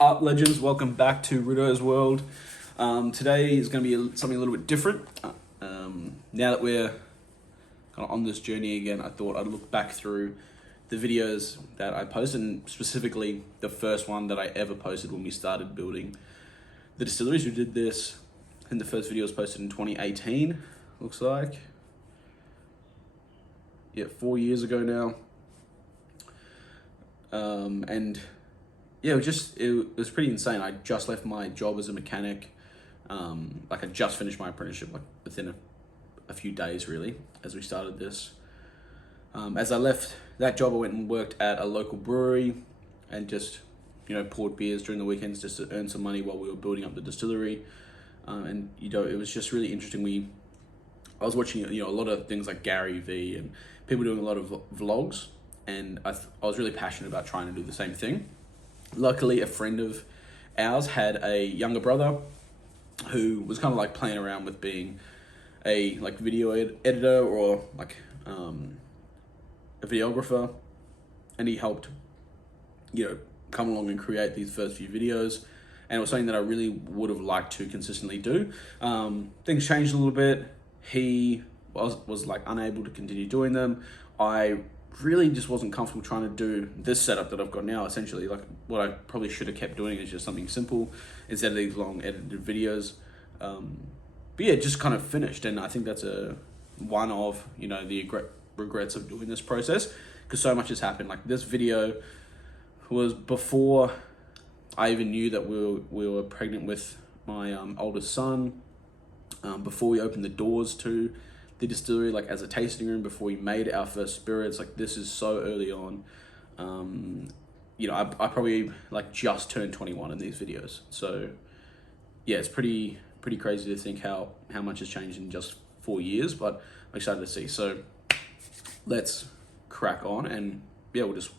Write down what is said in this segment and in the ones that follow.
up, legends? Welcome back to Riddo's World. Today is going to be something a little bit different. Now that we're kind of on this journey again, I thought I'd look back through the videos that I posted, and specifically the first one that I ever posted when we started building the distilleries. We did this, and the first video was posted in 2018, looks like. Yeah, 4 years ago now. And yeah, it was pretty insane. I just left my job as a mechanic. I just finished my apprenticeship within a few days really, as we started this. As I left that job, I went and worked at a local brewery and just, poured beers during the weekends just to earn some money while we were building up the distillery. And it was just really interesting. I was watching, a lot of things like Gary V and people doing a lot of vlogs, and I was really passionate about trying to do the same thing. Luckily, a friend of ours had a younger brother who was kind of playing around with being a video editor or a videographer, and he helped come along and create these first few videos, and it was something that I really would have liked to consistently do. Things changed a little bit. He was unable to continue doing them. I really just wasn't comfortable trying to do this setup that I've got now. Essentially, what I probably should have kept doing is just something simple instead of these long edited videos. But yeah, just kind of finished, and I think that's one of the regrets of doing this process, because so much has happened. This video was before I even knew that we were pregnant with my oldest son. Before we opened the doors to the distillery, as a tasting room, before we made our first spirits. This is so early on. I probably just turned 21 in these videos. So yeah, it's pretty crazy to think how much has changed in just 4 years, but I'm excited to see. So let's crack on, and yeah, we'll just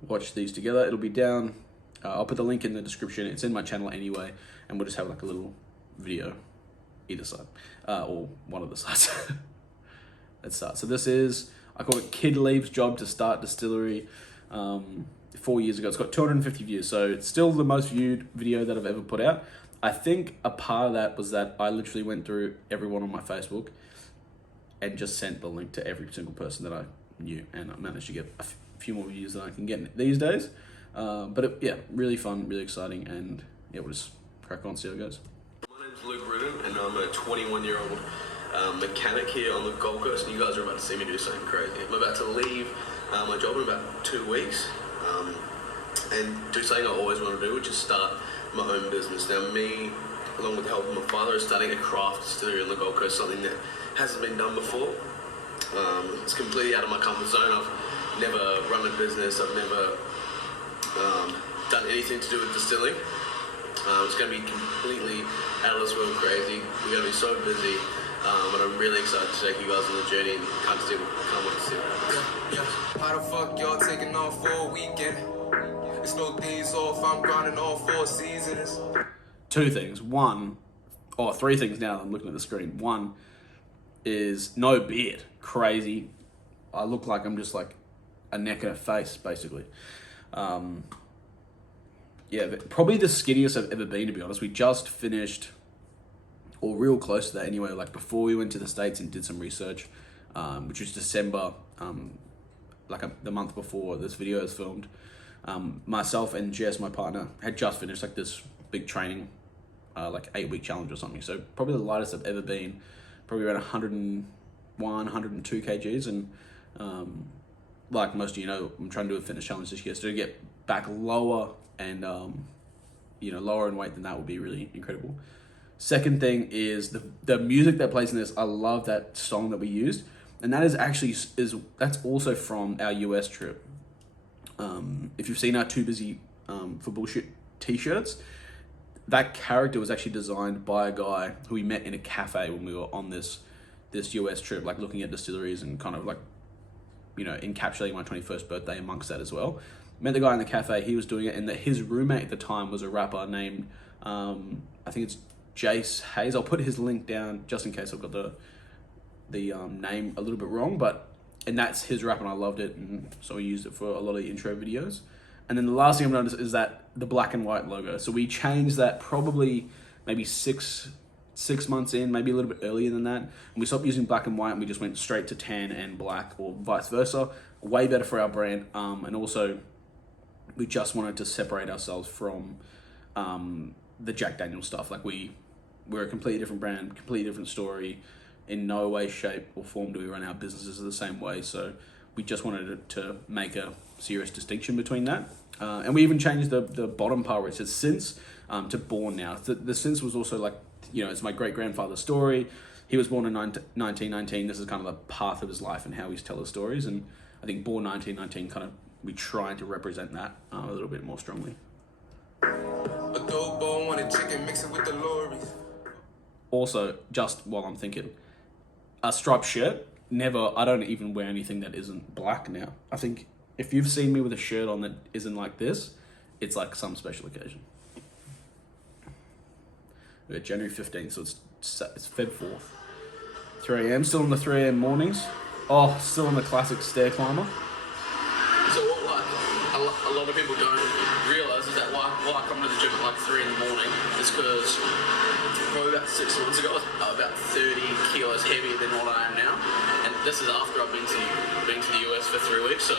watch these together. It'll be down. I'll put the link in the description. It's in my channel anyway, and we'll just have a little video either side, or one of the sides. Let's start. So this is, I call it Kid Leaves Job to Start Distillery. 4 years ago. It's got 250 views, so it's still the most viewed video that I've ever put out. I think a part of that was that I literally went through everyone on my Facebook and just sent the link to every single person that I knew, and I managed to get a few more views than I can get these days. Yeah, really fun, really exciting, and yeah, we'll just crack on, see how it goes. My name's Riddo, and I'm a 21-year-old mechanic here on the Gold Coast, and you guys are about to see me do something crazy. I'm about to leave my job in about 2 weeks and do something I always want to do, which is start my own business. Now, me, along with the help of my father, is starting a craft distillery on the Gold Coast, something that hasn't been done before. It's completely out of my comfort zone. I've never run a business. I've never done anything to do with distilling. It's going to be completely out of this world crazy. We're going to be so busy. But I'm really excited to take you guys on the journey, and can't wait to see it. Yeah. How the fuck y'all taking off for a weekend? It's no days off, I'm grinding all 4 seasons. Three things now that I'm looking at the screen. One is no beard. Crazy. I look like I'm just a neck and a face, basically. Yeah, probably the skinniest I've ever been, to be honest. We just finished, or real close to that anyway, before we went to the States and did some research, which was December, the month before this video is filmed. Myself and Jase, my partner, had just finished this big training, 8-week challenge or something. So probably the lightest I've ever been, probably around 101, 102 kgs. And like most of I'm trying to do a fitness challenge this year. So to get back lower and, lower in weight than that would be really incredible. Second thing is the music that plays in this. I love that song that we used, and that is actually that's also from our US trip. If you've seen our Too Busy for Bullshit t-shirts, that character was actually designed by a guy who we met in a cafe when we were on this US trip, looking at distilleries and kind of encapsulating my 21st birthday amongst that as well. Met the guy in the cafe. He was doing it, and that his roommate at the time was a rapper named I think it's Jase Hayes. I'll put his link down just in case I've got the name a little bit wrong, and that's his rap, and I loved it, and so we used it for a lot of the intro videos. And then the last thing I've noticed is that the black and white logo. So we changed that probably maybe six months in, maybe a little bit earlier than that. And we stopped using black and white and we just went straight to tan and black, or vice versa. Way better for our brand. And also, we just wanted to separate ourselves from the Jack Daniel's stuff. Like we're a completely different brand, completely different story. In no way, shape, or form do we run our businesses the same way. So we just wanted to make a serious distinction between that. And we even changed the bottom part where it says since to born now. The since was also like, it's my great-grandfather's story. He was born in 1919. This is kind of the path of his life and how he's telling stories. And I think born 1919 kind of, we try to represent that a little bit more strongly. Adobo, want a chicken, mix it with the lorries. Also, just while I'm thinking, a striped shirt, I don't even wear anything that isn't black now. I think if you've seen me with a shirt on that isn't like this, it's like some special occasion. We're January 15th, so it's Feb 4th. 3 a.m., still in the 3 a.m. mornings. Oh, still in the classic stair climber. So what a lot of people don't realise is that why I come to the gym at like 3 in the morning is because probably about 6 months ago I was about 30 kilos heavier than what I am now, and this is after I've been to the US for 3 weeks. So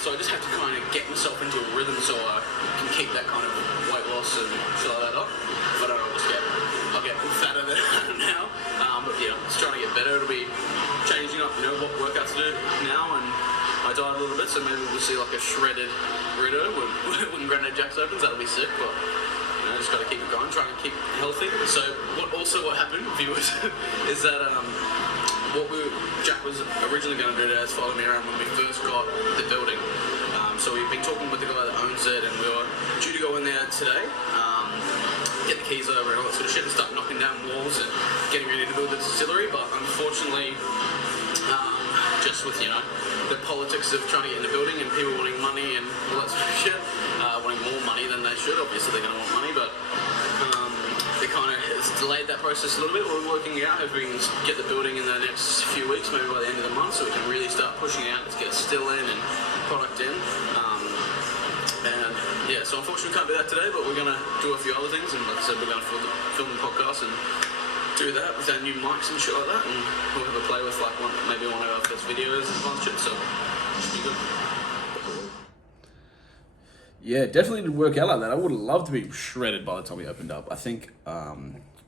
so I just have to kind of get myself into a rhythm so I can keep that kind of weight loss and fill that up. But I'll get fatter than I am now. But just trying to get better. It'll be changing up, what workouts to do now and my diet a little bit. So maybe we'll see like a shredded Riddo when Granddad Jase opens. That'll be sick. But just got to keep it going, trying to keep healthy. So what happened, viewers, is that Jack was originally going to do that, is follow me around when we first got the building. So we've been talking with the guy that owns it, and we were due to go in there today, get the keys over and all that sort of shit, and start knocking down walls and getting ready to build the distillery. But unfortunately, just with the politics of trying to get in the building and people wanting money and all that sort of shit, wanting more money than they should. Obviously they're going to want money, but they kind of has delayed that process a little bit. We're working out if we can get the building in the next few weeks, maybe by the end of the month, so we can really start pushing out. Let's get still in and product in. So unfortunately we can't do that today, but we're going to do a few other things, and like I said, we're going to film the podcast and do that with our new mics and shit like that, and we'll have a play with like maybe one of our first videos and fun shit, so it should be good. Yeah, definitely did work out like that. I would have loved to be shredded by the time we opened up. I think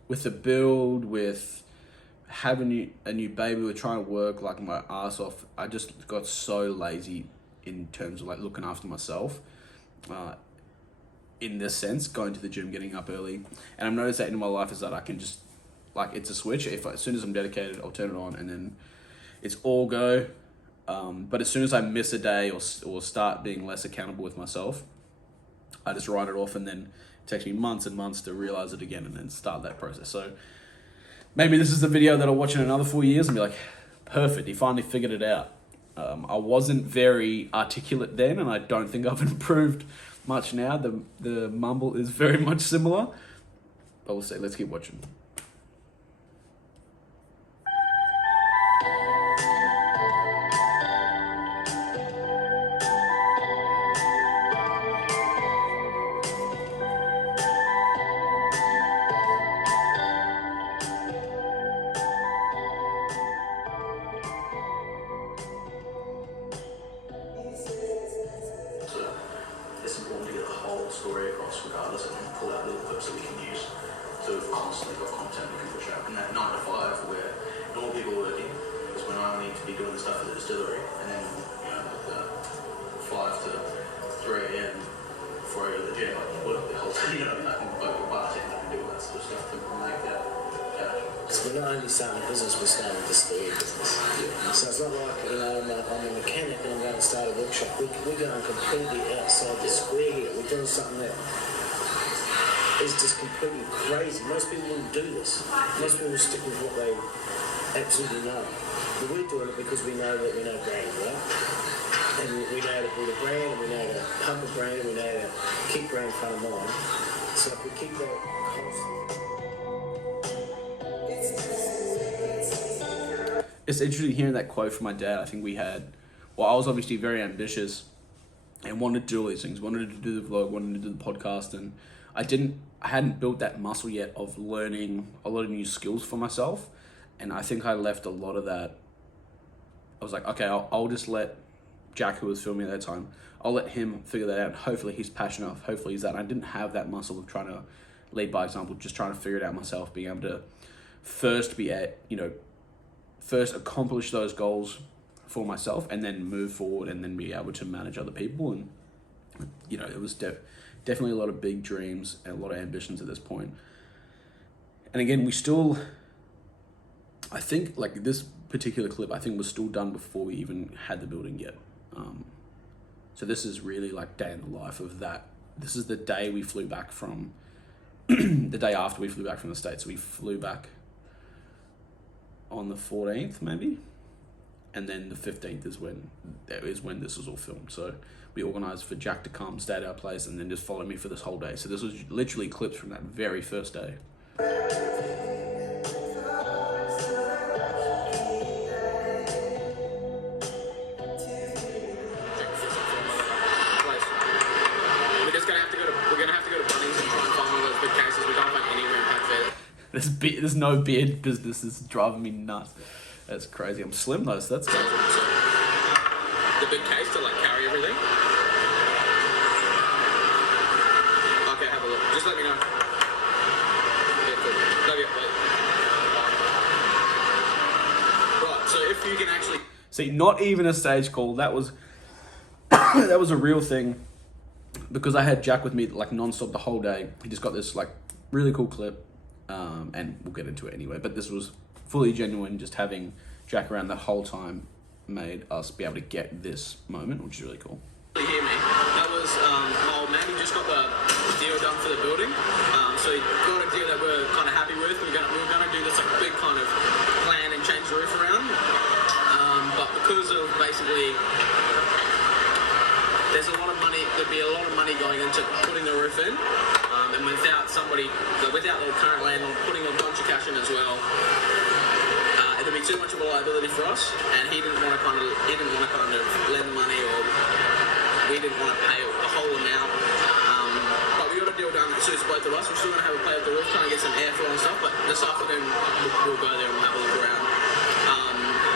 with the build, with having a new baby, we're trying to work like my ass off. I just got so lazy in terms of like looking after myself. In this sense, going to the gym, getting up early. And I've noticed that in my life is that I can just, like, it's a switch. As soon as I'm dedicated, I'll turn it on and then it's all go. But as soon as I miss a day or start being less accountable with myself, I just write it off, and then it takes me months and months to realize it again and then start that process. So maybe this is the video that I'll watch in another 4 years and be like, perfect, he finally figured it out. I wasn't very articulate then, and I don't think I've improved much now. The mumble is very much similar, but we'll see. Let's keep watching. It's important to get the whole story across regardless, and pull out little clips that we can use. So we've constantly got content we can push out. And that 9 to 5 where normal people are working is when I need to be doing the stuff at the distillery, and then the 5 to 3 a.m. before I go to the gym, I can put up the whole thing, I can go to bartender and do all that sort of stuff to make that cash. So we're not only starting a business, we're starting a distillery business. Yeah. So it's not like, I'm a mechanic and I'm going to start a workshop. We're going completely outside the square here. We're doing something that is just completely crazy. Most people wouldn't do this. Most people stick with what they absolutely know. But we're doing it because we know that we know brand, right? And we know how to build a brand, and we know how to pump a brand, and we know how to keep brand front of mind. So if we keep that constant. It's interesting hearing that quote from my dad. I think I was obviously very ambitious and wanted to do all these things, wanted to do the vlog, wanted to do the podcast, and I hadn't built that muscle yet of learning a lot of new skills for myself. And I think I left a lot of that. I was like, okay, I'll just let Jack, who was filming at that time, I'll let him figure that out. Hopefully he's passionate enough. Hopefully he's that. And I didn't have that muscle of trying to lead by example, just trying to figure it out myself, being able to first accomplish those goals for myself and then move forward and then be able to manage other people. And, it was definitely a lot of big dreams and a lot of ambitions at this point. And again, I think like this particular clip, I think was still done before we even had the building yet. So this is really like day in the life of that. This is the day we flew back from, the day after we flew back from the States. We flew back on the 14th maybe. And then the 15th is when this was all filmed. So we organized for Jack to come, stay at our place, and then just follow me for this whole day. So this was literally clips from that very first day. There's no beard business. This is driving me nuts. That's crazy. I'm slim though, so that's good. The big case to like carry everything. Okay, have a look. Just let me know. Yeah, cool. No, yeah, wait. Right, so if you can actually see, not even a stage call. That was that was a real thing, because I had Jack with me like non-stop the whole day. He just got this like really cool clip, and we'll get into it anyway. But this was fully genuine. Just having Jack around the whole time made us be able to get this moment, which is really cool. You hear me? That was my old man. He just got the deal done for the building. So he got a deal that we're kind of happy with. We were going to do this like big kind of plan and change the roof around. But because of basically, there's a lot of money. There'd be a lot of money going into putting the roof in, and without the current landlord putting a bunch of cash in as well. It'd be too much of a liability for us, and he didn't want to kind of lend the money, or we didn't want to pay the whole amount. But we got a deal done that suits both of us. We're still going to have a play with the roof, trying to get some airflow and stuff. But this afternoon we'll go there and we'll have a look around.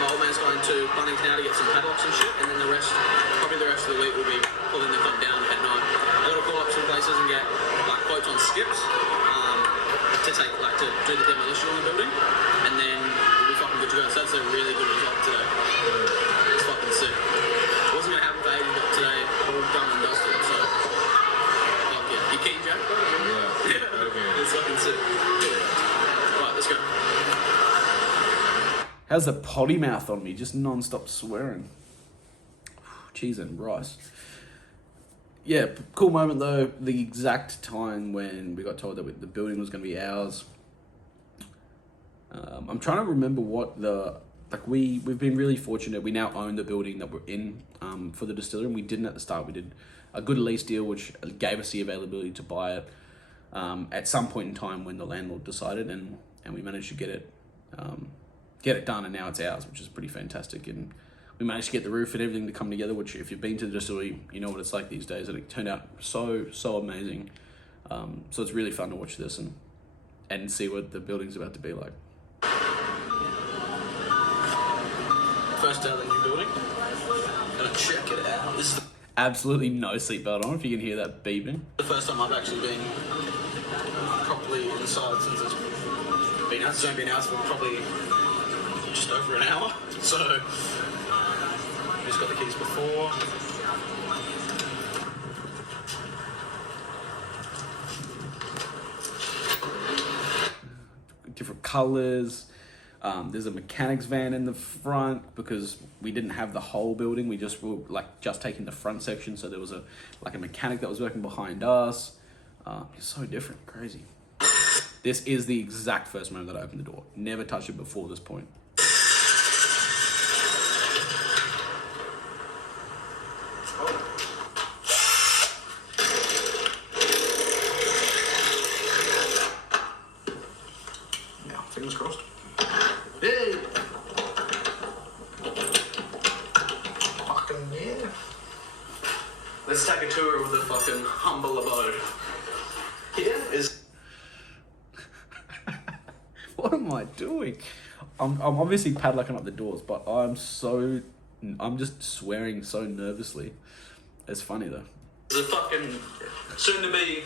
My old man's going to Bunnings now to get some padlocks and shit, and then the rest of the week will be pulling the thing down at night. I got to call up some places and get like quotes on skips to do the demolition on the building, and then good to go. So that's a really good result today. It's fucking sick. It wasn't going to happen for ages, but today all done and dusted. So, fuck yeah. You keen, Jack? Yeah. Okay. It's fucking sick. Right, let's go. How's the potty mouth on me? Just non-stop swearing. Cheese and rice. Yeah, cool moment though. The exact time when we got told that the building was going to be ours. I'm trying to remember what we've been really fortunate. We now own the building that we're in for the distillery, and we didn't at the start. We did a good lease deal, which gave us the availability to buy it at some point in time when the landlord decided, and we managed to get it done, and now it's ours, which is pretty fantastic. And we managed to get the roof and everything to come together, which if you've been to the distillery, you know what it's like these days, and it turned out so amazing. So it's really fun to watch this and see what the building's about to be like. First day of the new building. Gonna check it out. This is Absolutely no seatbelt on, if you can hear that beeping. the first time I've actually been properly inside since it's only been out for probably just over an hour. So just got the keys before. Different colors. There's a mechanic's van in the front because we didn't have the whole building. We were just taking the front section, so there was a mechanic that was working behind us. It's so different, crazy. This is the exact first moment that I opened the door. Never touched it before this point. Yeah, fingers crossed. Hey! Fucking yeah. let's take a tour of the fucking humble abode. Here is... What am I doing? I'm obviously padlocking up the doors, but I'm just swearing so nervously. It's funny though. The fucking soon-to-be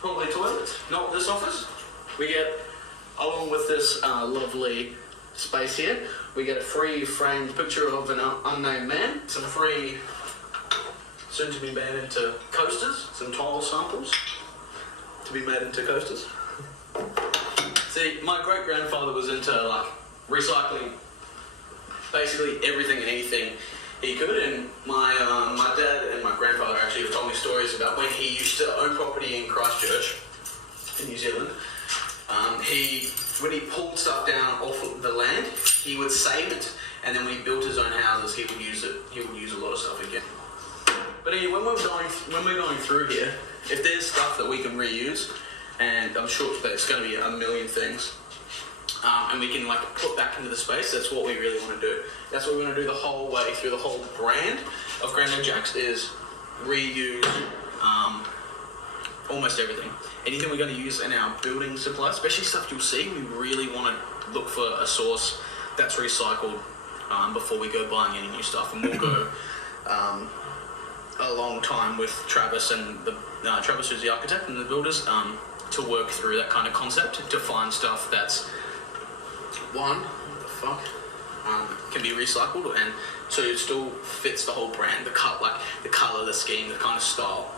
holiday toilets, not this office. We get, along with this lovely space here, we get a free framed picture of an unnamed man, some free soon-to-be made into coasters, some tile samples to be made into coasters. See, my great-grandfather was into like recycling basically everything and anything he could, and my dad and my grandfather actually have told me stories about when he used to own property in Christchurch in New Zealand. When he pulled stuff down off of the land, he would save it, and then when he built his own houses, he would use it. He would use a lot of stuff again. But anyway, when we're going through here, if there's stuff that we can reuse, and I'm sure there's going to be a million things, and we can like put back into the space, that's what we really want to do. That's what we're going to do the whole way through the whole brand of Granddad Jacks is reuse almost everything. Anything we're going to use in our building supplies, especially stuff you'll see, we really want to look for a source that's recycled before we go buying any new stuff. And we'll go a long time with Travis and Travis, who's the architect, and the builders to work through that kind of concept, to find stuff that's can be recycled, and two, still fits the whole brand, the color, the scheme, the kind of style.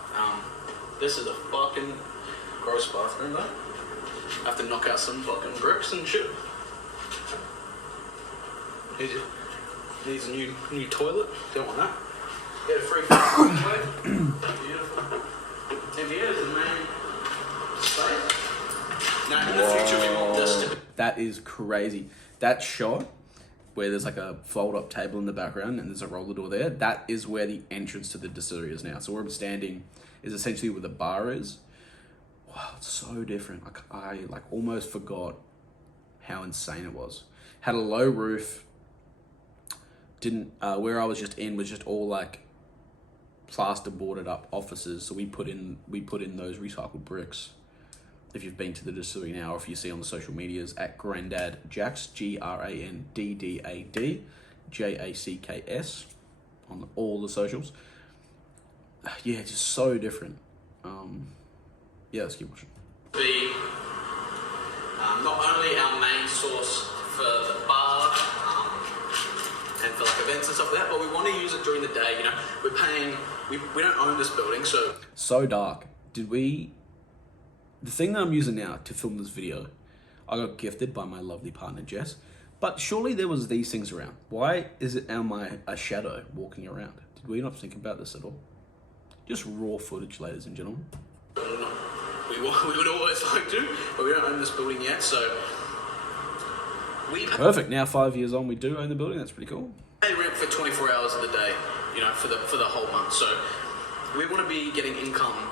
This is a fucking gross bathroom though. I have to knock out some fucking bricks and shit. Needs a new toilet. Don't want that. Get a free toilet. Beautiful. And here's the main space. Now in the future we want this to be... That is crazy. That shot where there's like a fold-up table in the background and there's a roller door there, that is where the entrance to the distillery is now. So where I'm standing is essentially where the bar is. Wow, it's so different. I almost forgot how insane it was. Had a low roof. Didn't where I was just in was just all like plaster boarded up offices. So we put in those recycled bricks. If you've been to the distillery now, or if you see on the social medias at Granddad Jacks, GRANDDAD JACKS on all the socials. Yeah, it's just so different. Yeah, let's keep watching. Be not only our main source for the bar and for like events and stuff like that, but we want to use it during the day. You know, we're paying. We don't own this building, so dark. The thing that I'm using now to film this video, I got gifted by my lovely partner Jase. But surely there was these things around. Why is it a shadow walking around? Did we not think about this at all? Just raw footage, ladies and gentlemen. We would always like to, but we don't own this building yet, so Perfect. Now 5 years on, we do own the building. That's pretty cool. Pay rent for 24 hours of the day, you know, for the whole month. So we want to be getting income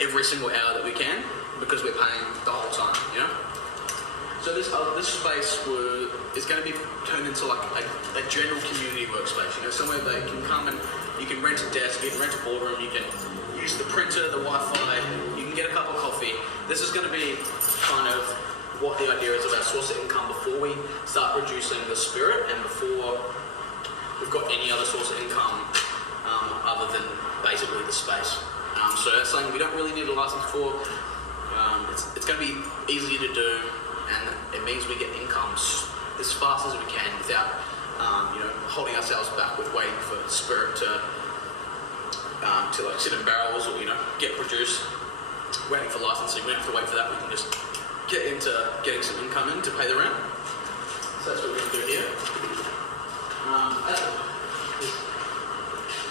every single hour that we can, because we're paying the whole time, you know. So this space is going to be turned into like a general community workspace, you know, somewhere they can come and you can rent a desk, you can rent a boardroom, you can use the printer, the Wi-Fi, you can get a cup of coffee. This is going to be kind of what the idea is of our source of income before we start producing the spirit and before we've got any other source of income other than basically the space. So that's something we don't really need a license for. It's going to be easy to do, and it means we get incomes as fast as we can without holding ourselves back with waiting for spirit to like sit in barrels or get produced, waiting for licensing. We don't have to wait for that. We can just get into getting some income in to pay the rent. So that's what we're going to do here.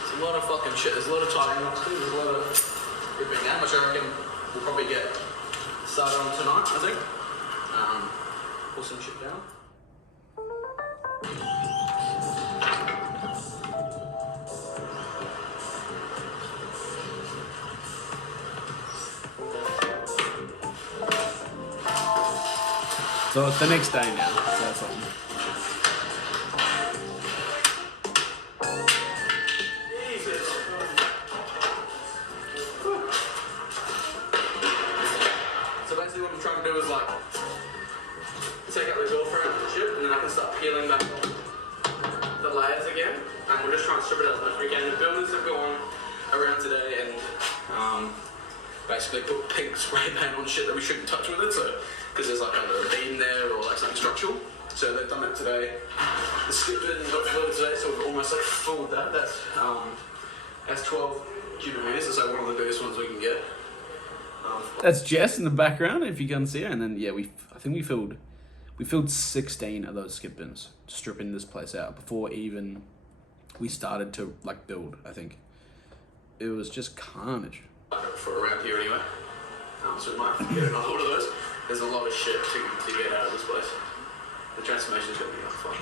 There's a lot of fucking shit. There's a lot of tidying up to do. There's a lot of ripping down, which I reckon we'll probably get started on tonight, I think. Pull some shit down. So it's the next day now. So that's all. Jesus p.m. and we're just trying to strip it out as much as we can. The builders have gone around today and basically put pink spray paint on shit that we shouldn't touch with it, so because there's like a beam there or like something structural. So they've done that today. The skip bin got filled today, so we're almost like full with that. That's 12 cubic meters. It's like one of the biggest ones we can get. That's Jess in the background, if you can see her. And then yeah, I think we filled 16 of those skip bins, stripping this place out before even we started to like build. I think it was just carnage. For around here anyway. So we might get another one of those. There's a lot of shit to get out of this place. The transformation is going to be fun.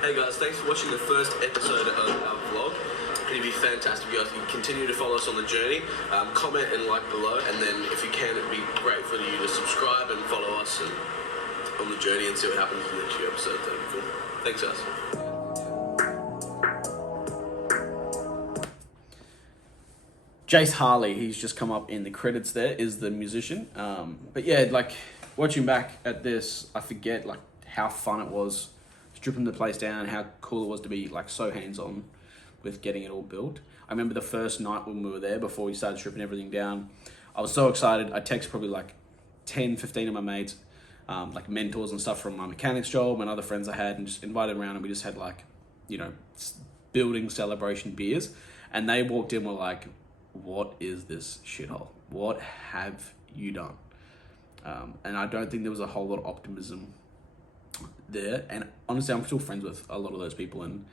Hey guys, thanks for watching the first episode of our vlog. It'd be fantastic if you guys can continue to follow us on the journey. Comment and like below, and then if you can, it'd be great for you to subscribe and follow us and on the journey and see what happens in the next few episodes. That'd be cool. Thanks guys. Jase Harly, he's just come up in the credits there, is the musician. But yeah, like watching back at this, I forget like how fun it was stripping the place down, how cool it was to be like so hands-on with getting it all built. I remember the first night when we were there before we started stripping everything down, I was so excited. I texted probably like 10, 15 of my mates, like mentors and stuff from my mechanics job and other friends I had, and just invited them around, and we just had like, you know, building celebration beers. And they walked in, were like, what is this shithole? What have you done? And I don't think there was a whole lot of optimism there. And honestly, I'm still friends with a lot of those people, and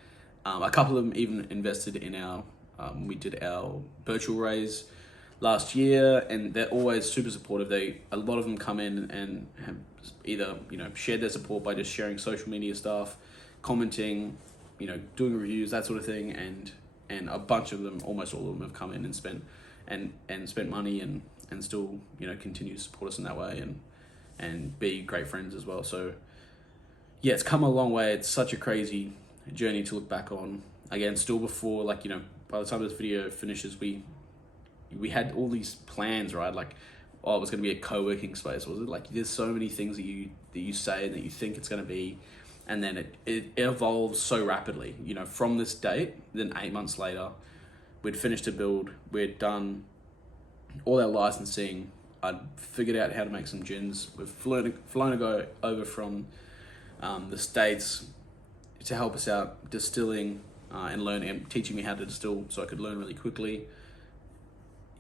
a couple of them even invested in our we did our virtual raise last year, and they're always super supportive. A lot of them come in and have either, you know, shared their support by just sharing social media stuff, commenting, you know, doing reviews, that sort of thing, and a bunch of them, almost all of them, have come in and spent money and still, you know, continue to support us in that way and be great friends as well. So yeah, it's come a long way. It's such a crazy journey to look back on. Again, still before, like, you know, by the time this video finishes, we had all these plans, right? Like, oh, it was going to be a co-working space, was it? Like, there's so many things that you say and that you think it's going to be, and then it evolves so rapidly. You know, from this date, then 8 months later, we'd finished to build, we'd done all our licensing, I'd figured out how to make some gins. We've flown to go over from the States to help us out distilling and learning and teaching me how to distill so I could learn really quickly.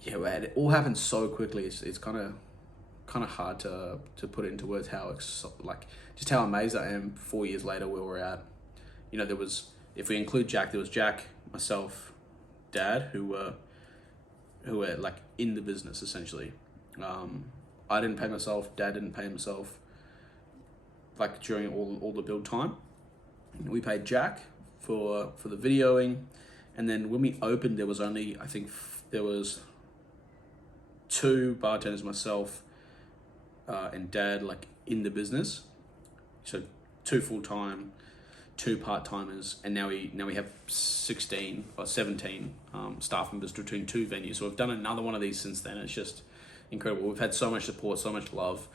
Yeah, it all happened so quickly. It's kind of hard to put it into words how just how amazed I am 4 years later where we're at. You know, there was, if we include Jack, there was Jack, myself, Dad, who were like in the business essentially. I didn't pay myself, Dad didn't pay himself, like during all the build time. We paid Jack for the videoing, and then when we opened, there was only, I think there was 2 bartenders, myself and Dad, like in the business. So 2 full-time, 2 part-timers, and now we have 16 or 17 staff members between 2 venues. So we've done another one of these since then. It's just incredible. We've had so much support, so much love.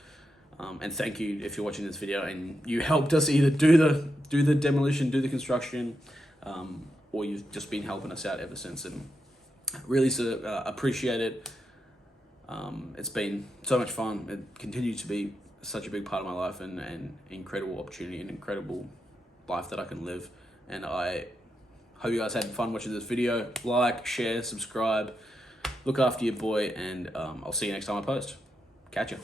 And thank you if you're watching this video and you helped us either do the demolition, do the construction, or you've just been helping us out ever since, and really appreciate it. It's been so much fun. It continues to be such a big part of my life, and incredible opportunity and incredible life that I can live. And I hope you guys had fun watching this video. Like, share, subscribe, look after your boy, and I'll see you next time I post. Catch ya.